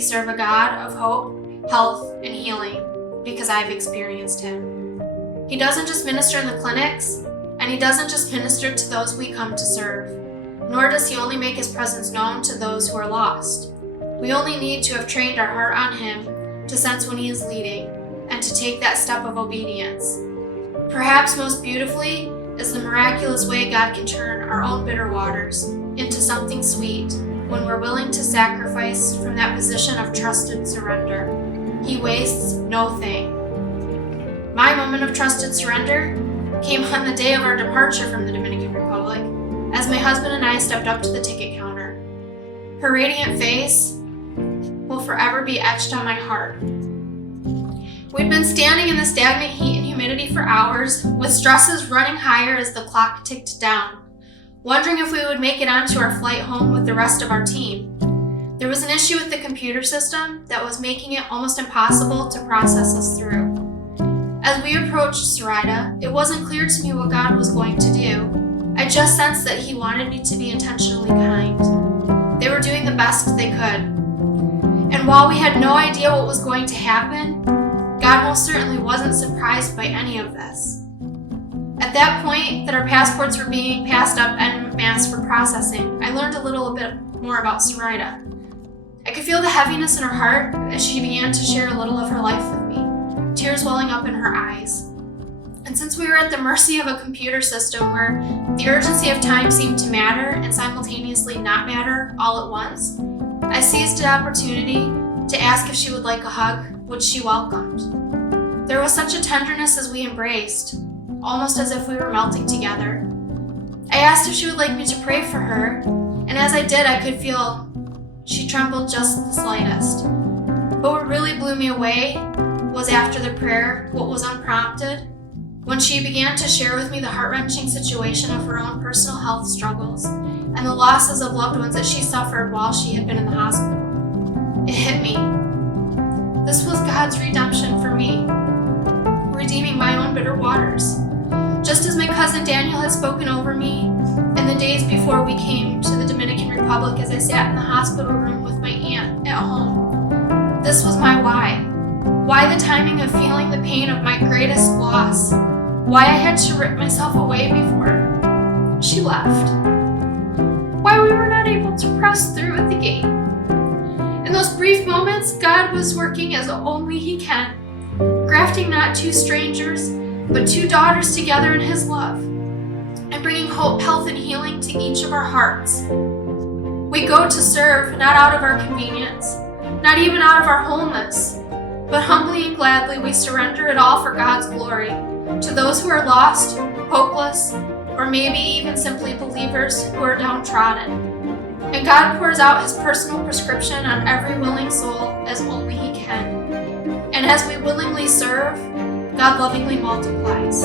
we serve a God of hope, health, and healing, because I've experienced Him. He doesn't just minister in the clinics, and He doesn't just minister to those we come to serve, nor does He only make His presence known to those who are lost. We only need to have trained our heart on Him to sense when He is leading, and to take that step of obedience. Perhaps most beautifully is the miraculous way God can turn our own bitter waters into something sweet when we're willing to sacrifice from that position of trusted surrender. He wastes no thing. My moment of trusted surrender came on the day of our departure from the Dominican Republic, as my husband and I stepped up to the ticket counter. Her radiant face will forever be etched on my heart. We'd been standing in the stagnant heat and humidity for hours, with stresses running higher as the clock ticked down, wondering if we would make it onto our flight home with the rest of our team. There was an issue with the computer system that was making it almost impossible to process us through. As we approached Sarita, it wasn't clear to me what God was going to do. I just sensed that He wanted me to be intentionally kind. They were doing the best they could. And while we had no idea what was going to happen, God most certainly wasn't surprised by any of this. At that point that our passports were being passed up en masse for processing, I learned a little bit more about Sarita. I could feel the heaviness in her heart as she began to share a little of her life with me, tears welling up in her eyes. And since we were at the mercy of a computer system where the urgency of time seemed to matter and simultaneously not matter all at once, I seized an opportunity to ask if she would like a hug, which she welcomed. There was such a tenderness as we embraced, almost as if we were melting together. I asked if she would like me to pray for her, and as I did, I could feel she trembled just the slightest. But what really blew me away was after the prayer, what was unprompted, when she began to share with me the heart-wrenching situation of her own personal health struggles and the losses of loved ones that she suffered while she had been in the hospital. It hit me. This was God's redemption for me, redeeming my own bitter waters. Just as my cousin Daniel had spoken over me in the days before we came to the Dominican Republic as I sat in the hospital room with my aunt at home. This was my why. Why the timing of feeling the pain of my greatest loss. Why I had to rip myself away before she left. Why we were not able to press through at the gate. In those brief moments, God was working as only He can, grafting not two strangers, but two daughters together in His love, and bringing hope, health, and healing to each of our hearts. We go to serve not out of our convenience, not even out of our wholeness, but humbly and gladly we surrender it all for God's glory to those who are lost, hopeless, or maybe even simply believers who are downtrodden. And God pours out His personal prescription on every willing soul as only He can. And as we willingly serve, God lovingly multiplies.